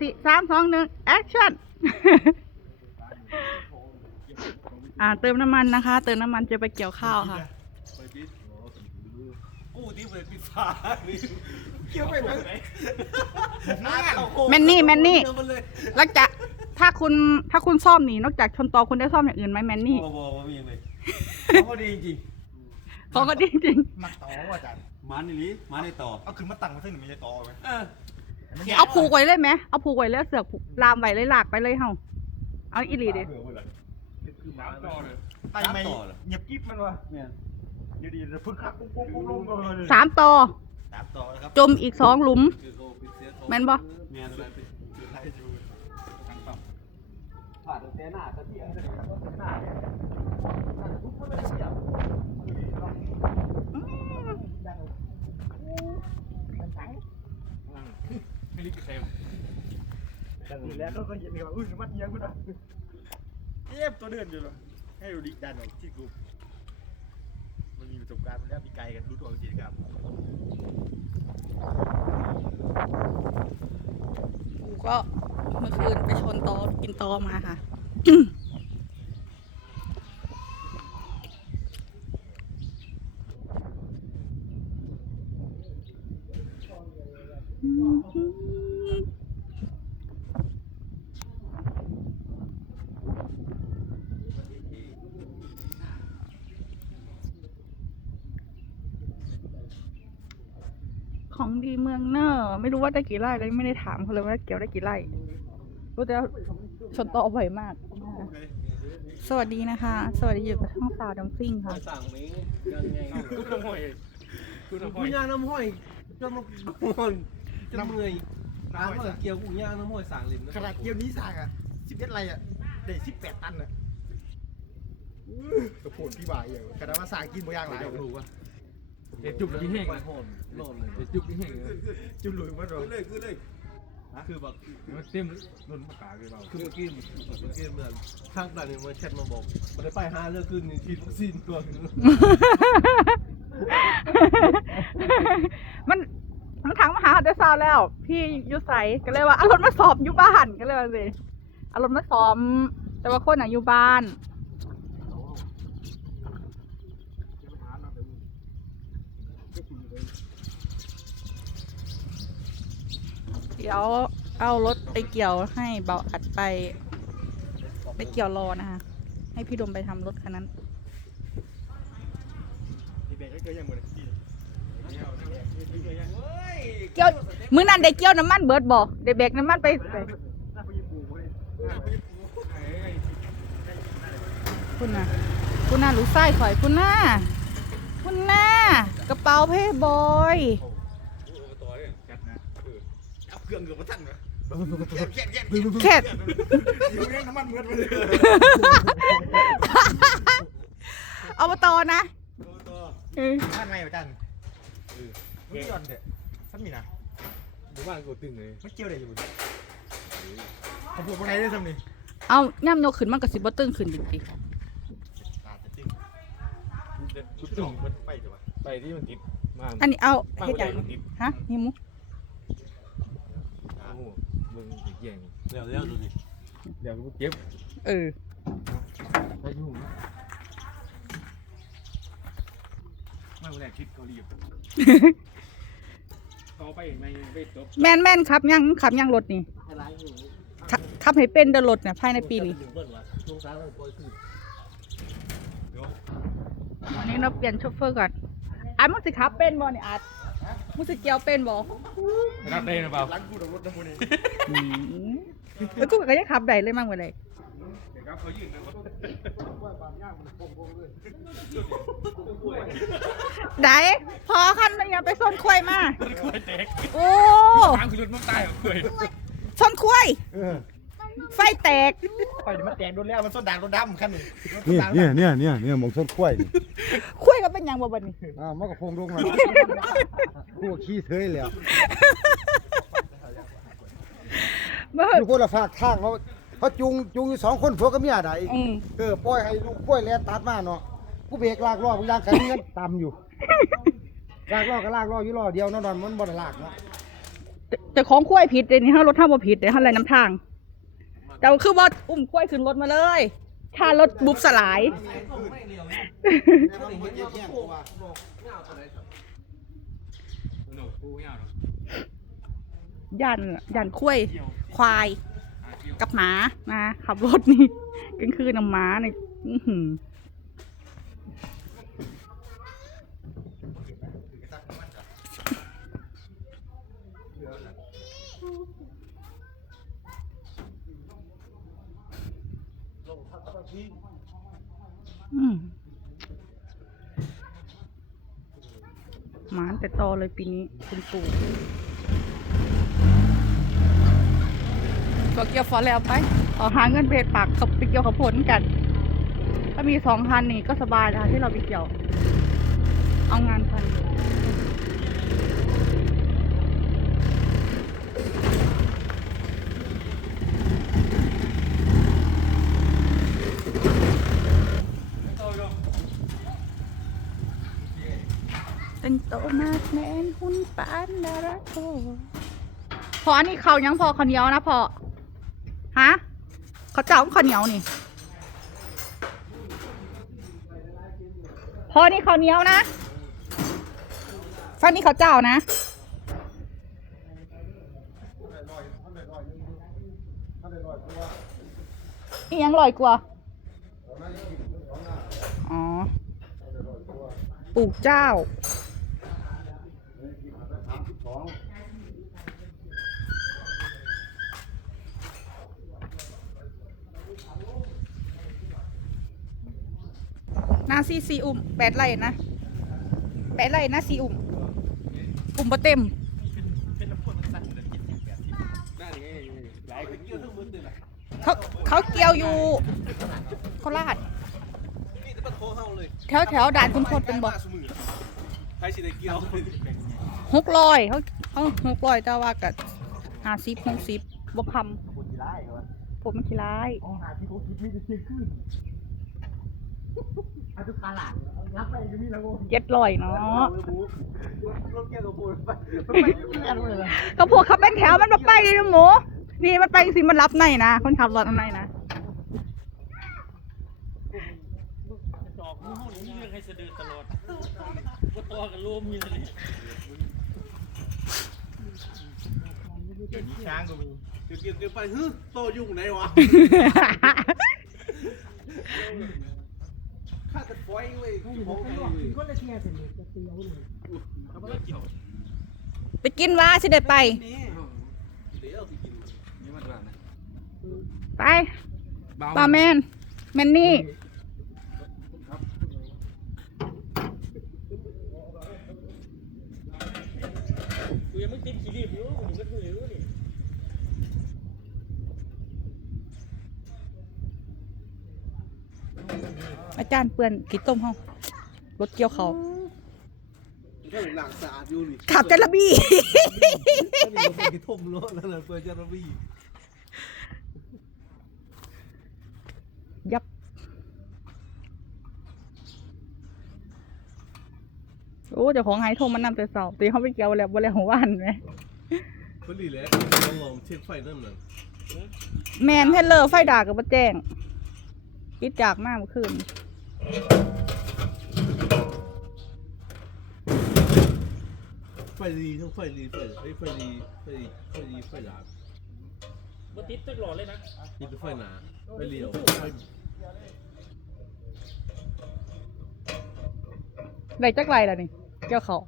สี่สามสองหนึ่งแอคชั่นอ่าเติมน้ำมันนะคะ เติมน้ำมันจะไปเกี่ยวข้าวค่ะ กู้ที่เปิดปิดฝานี่เกี่ยวไปไหมแมนนี่แมนนี่เกี่ยวมันเลยแล้วจะถ้าคุณถ้าคุณซ่อมนี่นอกจากชนตอคุณได้ซ่อมอย่างอื่นไหมแมนนี่บอบอว่ามียังไงเขาก็ดีจริงเขาก็ดีจริงหมักต่อว่าอาจารย์ๆมันนี่ลิมันในต่อเอาขึ้นมาตั้งมาเส้นหนึ่งไม่ใช่ต่อไหม เออเอาผูกไว้เลยไหมเอาผูกไว้แล้วเสือกผูกลามไว้เลยลากไปเลยเฮาเอาอีหลีดิไปไม่เหยียบกิ๊บมันวะเนี่ยอยู่ดีจะพึ่งขักปุ๊บปุ๊บปุ๊บลงก็เลยสามตอตามต่อนะครับจมอีกสองหลุมคือเขาปิดเสียเขาแม่นบ่แมนอะไรไปอยู่ไทยอยู่ทางปั๊มผ่านแต่หน้าตะเทียนไม่รีบเซล อยู่แล้วก็ยังมีว่าอุ้ยมันยังกูนะเอ๊ะตัวเดินอยู่หรอให้ดูดิดันหน่อยที่กูมันมีประสบการณ์มันแล้วมีไกลกันรู้ตัวจริงครับกูก็เมื่อคืนไปชนตอกินตอมาค่ะ ของดีเมืองเนอร์ไม่รู้ว่าได้กี่ไร่เลยไม่ได้ถามเขาเลยว่าเกี่ยวได้กี่ไร่รู้แต่ว่าชนตอบ่อยมาก สวัสดีนะคะ สวัสดีอยู่กับช่องสาวดัมซิ่งค่ะ สั่งมิ้งยังไงกูน้ำห้อยกูน้ำห้กูอยย่างน้ำห้อยจนมันจะเมื่อยน้ำห้อเกี่ยวกูย่างน้ำห้อยสั่งลิมนะขนาดเกี่ยวนี้สร้างอะสิบเอ็ดไรอะได้สิบแปดตันอะกระโปดพี่บ่ายอย่างขนาดว่าสร้างกินบ่ย่างหลายรู้ว่า เดี๋ยวจุบที่แห้งโหนโหนเลยเดี๋ยวจุบที่แห้งเลยจุ่มหลุยมันหรอคือเลยคือเลยคือแบบมันเต็มล้นปากกาเลยเปล่าคือเมื่อกี้เมื่อกี้เหมือนข้างด้านนี้มันแชทมาบอกมันได้ไปหาเรื่องขึ้นนี่ฉีดวัคซีนตัวนึงมันมันถามมาหาเดซาวแล้ว พี่อยุใสก็เลยว่าอารมณ์มาสอบอยู่บ้านก็เลยว่าสิอารมณ์มาสอบแต่ว่าคนอะอยู่บ้าน เดี๋ยวเอารถไปเกี่ยวให้เบาอัดไป ไปเกี่ยวรอนะคะ ให้พี่ดมไปทำรถคันนั้นพี่เกก็เจอยังหมดเลยพี่เกี่ยวมือนั้นได้เกี่ยวน้ำมันเบิดบ่ได้แบกน้ำมันไปคุณน่ะคุณน่ะลูกไส้ข่อยคุณน่ะคุณน่ะกระเป๋าเพ่บอย เอาเครื่องเกือบมาทันวะแก่แก่แก่แค่อยู่เนี่ยน้ำมันเมือดมาเลยเอามาต่อนะเออท่านไงอาจารย์ไม่ย้อนเถอะสักมีนะหมู่บ้านกูตึงเลยไม่เกี่ยวอะไรอยู่ผมปวดตรงไหนได้สักนี่เอาย่ำโยกขึ้นมันก็สิบ่ตึงขึ้นจริงอาจจะตึงกูตึงมันไปเถอะวะไปที่มันติดมากๆอันนี้เอาบ้านเฮ็ดกูจัใหญ่งมันติดฮะนี่หมูโอ้โห มึงอีกอย่างเดี๋ยวเดี๋ยวดูดิเดี๋ยวกูเจ็บเออไปยุ่งไม่แรกคิดเกาหลีต่อไปไม่ไม่จบแม่นแม่นครับยังขับยังรถนี่ให้ร้ายอยู่ขับขับให้เป็นเดินรถเนี่ยภายในปีนี้ถึงเบิ้ลวะช่วงซ้ายมันปล่อยขึ้นวันนี้เราเปลี่ยนโชเฟอร์ก่อนอาร์ตมึงสิขับเป็นบ่เนี่ยอาร์ต มึงสิเกี่ยวเป็นบ่รับได้หรือเปล่าล้างกูดรถน้ำมันนี่อืมแล้วกูก็ยังขับได้เลยมั่งไปเลยครับเขายืนเลยว่าได้พอคันมันยังไปซ่อนควายมาคุยแตกโอ้ ทางคือรถมันตายอะคุยซ่อนควายเออ ไฟแตกไปเดี๋ยวมันแตกโดนแล้วมันส้นด่างโดนดำขั้นหนึ่งเนี่ยเนี่ยเนี่ยเนี่ยเนี่ยหมองส้นกล้วยนี่ควายก็เป็นหยังบ่บัดนี้อ่ามันก็พงลงมาพวกขี้เทยแล้วเบิ่อยู่คนละฝากทางเขาเขาจูงจูงอยู่สองคนผัวกับเมียใดอืมเออปล่อยให้ลูกกล้วยแล่นตัดมาเนาะกูเบรกลากล้อกูยางกันเงินต่ำอยู่ลากล้อก็ลากล้ออยู่ล้อเดียวเนาะนอนมันบ่ได้ลากเนาะ แต่แต่ของคุ้ยผิดเดี๋ยวนี้ถ้ารถท่าบ่ผิดเดี๋ยวท่าอะไรน้ำทาง แต่ว่าคือว่าอุ้มกล้วยขึ้นรถมาเลยค่ารถบุบสลายย็บแย่งกูว่าหนูกูเงายันยันคุ้ยควาย กับหมานะขับรถนี่กลางคืนน้ำหมาเนี่ยอื้อหือ อืม ไปต่อเลยปีนี้คุณปู่ก็เกี่ยวฟอแล้วไปต่อหาเงินเพจปากกับไปเกี่ยวกับผลกัน ถ้ามีสองพันนี่ก็สบายนะคะที่เราไปเกี่ยว เอางานพัน เป็นโตมากแมนหุ่นปานดาราโทพออันนี้เขายังพอข้าวเหนียวนะพอฮะเขาเจ้าข้าวเหนียวนี่ พอนี่ข้าเหนียวนะฟันนี่ข้าเจ้านะอียังลอยกว่าอ๋อปลูกเจ้า นาซีซีอุ่มแปดไร่นะแปดไร่นะซีอุ่มอุ่มบ่เต็มเป็นน้ำพ่นมันสั่นเลยกินสิบแปดสิบนั่นไงหลายคนเกี่ยวทั้งมือเลยนะเขาเขาเกี่ยวอยู่โคราชนี่จะมาโทรเฮาเลยแถวแถวด่านคุณพลเป็นบ่ใครสิได้เกี่ยว หกร้อยเขาเขาหกร้อยแต่ว่ากับห้าสิบหกสิบบ่คคนที่ร้ายเหรอำผมมันขี้ร้ายอ๋อหาที่เขาคิดไม่จะเที่ยงคืนอาทุกตลาดรับไปจะมีแล้วกูเจ็ดร้อยเนาะรถเกี่ยวกับปูนไปไปไม่ได้เลย ก็พวกเขาเป็นแถวมันมาไปเลยนะหมูนี่มันไปสิมันรับในนะคนขับรถอันในนะจอกมือห้องนี้เรื่องให้สะดือตลอดว่าตัวกันรวมมีเลย เดี๋ยวนี้ช้างก็มีเกี่ยวเกี่ยวเกี่ยวไปฮึโตยุ่งไหนวะข้าจะปล่อยเว้ยของใครเว้ยก็เลยเที่ยงเสร็จเลยจะเตียวเลยเขาไม่ได้เกี่ยวไปกินว่าสิเด็ดไป นี่เดี๋ยวสิกินมันนี่มันแบบนะไปปลาแมนแมนนี่ กูยังไม่ติดขี้รีบอยู่กูก็ดูอยู่นี่อาจารย์เปื่อนกี่ต้มห้องรถเกี่ยวเขาถ้าหลังสะอาดอยู่นี่ขับจระบี้ถ้ามีคนที่ทุ่มรถแล้วเลยเปิดจาระบียับ โอ้เจ้าของไฮโทงมันนำแต่เสาตีเขาไปเกี่ยวแล้วบ่แล้วหัววันไหมคนดีแล้วลองลองเช็คไฟนั่นน่ะแมนเทเลอร์ไฟด่ากับมาแจ้งคิดจากมากเมื่อคืนไฟดีทั้งไฟดีไฟไฟไฟดีไฟดีไฟดีไฟหนาบ่ติดตลอดเลยนะนี่เป็นไฟหนาไฟเลี้ยวไฟได้จักไรล่ะนี่ เกี่ยวเขา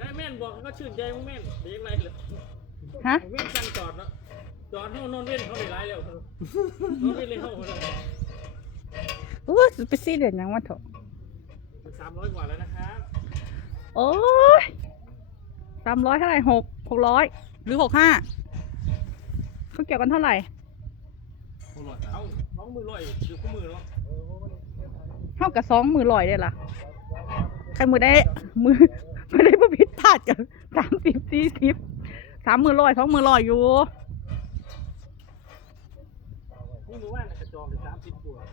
ยายแม่นบอกก็ชื่นใจมึงแม่นเด็กไรเลยฮะแม่นสั่งจอดเนาะจอดโน่นนอนเว้นเขาได้ไรแล้วนอนเว้นเลยเขาเลยอู้สิไปซีเรียสหยังวะเถอะสามร้อยกว่าแล้วนะครับโอ้ยสามร้อยเท่าไหร่หกหกร้อยหรือหกห้าเขาเกี่ยวกันเท่าไหร่พวกหลอดเอาน้องมือลอยอยู่คู่มือเนาะ เท่ากับสองมือลอยได้ล่ะใครมือได้ มือไม่ได้ประพิดพลาดกันสามสิบสี่สิบสามมือลอยสองมือลอยอยู่นี่มือว่านกระจองถึงสามสิบกว่า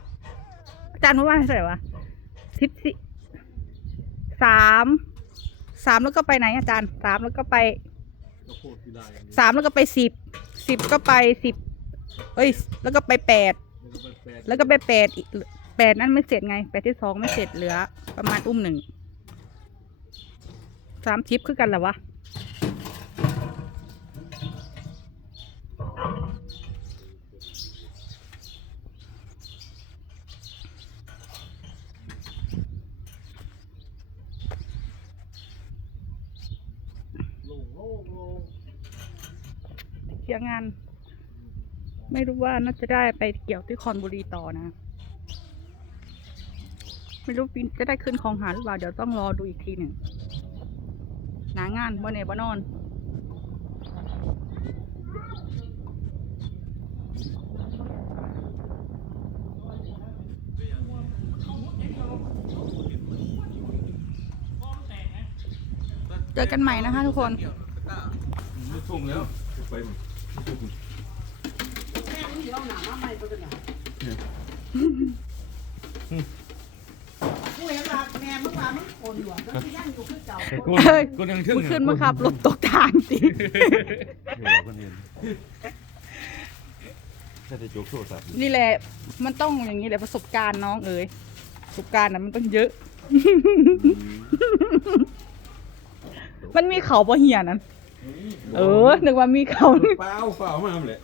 อาจารย์เมื่อวานเท่าไหร่วะสิบสี่สามสามแล้วก็ไปไหนอาจารย์สามแล้วก็ไปสามแล้วก็ไปสิบสิบก็ไปสิบเอ้ย แล้วก็ไปแปดแล้วก็ไปแปด แปดนั้นไม่เสร็จไงแปดที่สองไม่เสร็จเหลือ ประมาณอุ้มหนึ่งสามชิปคือกันหรอวะโล่งโล่งโล่งเลียร์งาน ไม่รู้ว่าน่าจะได้ไปเกี่ยวที่คอนบุรีต่อนะ ไม่รู้ปีจะได้ขึ้นคลองหาหรือเปล่าเดี๋ยวต้องรอดูอีกทีหนึ่งหนางานบ่เนบ่นอนเจอกันใหม่นะคะทุกคนไม่ทุ่งแล้วไปกูเห็น ว่าแม่มึงว่ามึงคนอยู่อะมันสิยังอยู่คือเก่ากูเฮ้ยกูยังทึ่งเมื่อคืนมาขับรถตกทางสิคนเห็นถ้าจะจุกโทรศัพท์นี่แหละ มันต้องอย่างนี้แหละประสบการณ์น้องเอ๋ยประสบการณ์นะมันต้องเยอะ มันมีเขาปะเหียนั้น เออนึกว่ามีเขาเปล่าเปล่ามาเลย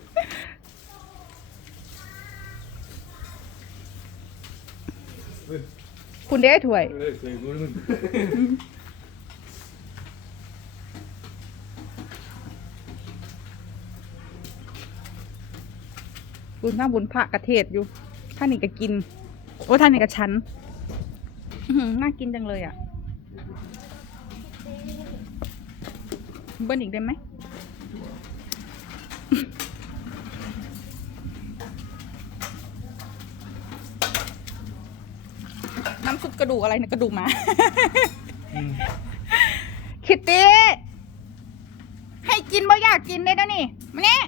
คุณได้ถ้วยเออเคยกูมึงบุญท่าบุญพระกระเทศอยู่ท่านนี่ก็กิน โอ้ท่านนี่ก็ชันอื้อหือน่ากินจังเลยอะ เบิ้ลอีกได้ไหม น้ำซุปกระ ดูกอะไรนะกระดูกหมา คิตตี้ให้กินบ่อยากกินได้แล้วนี่มาเนี่ย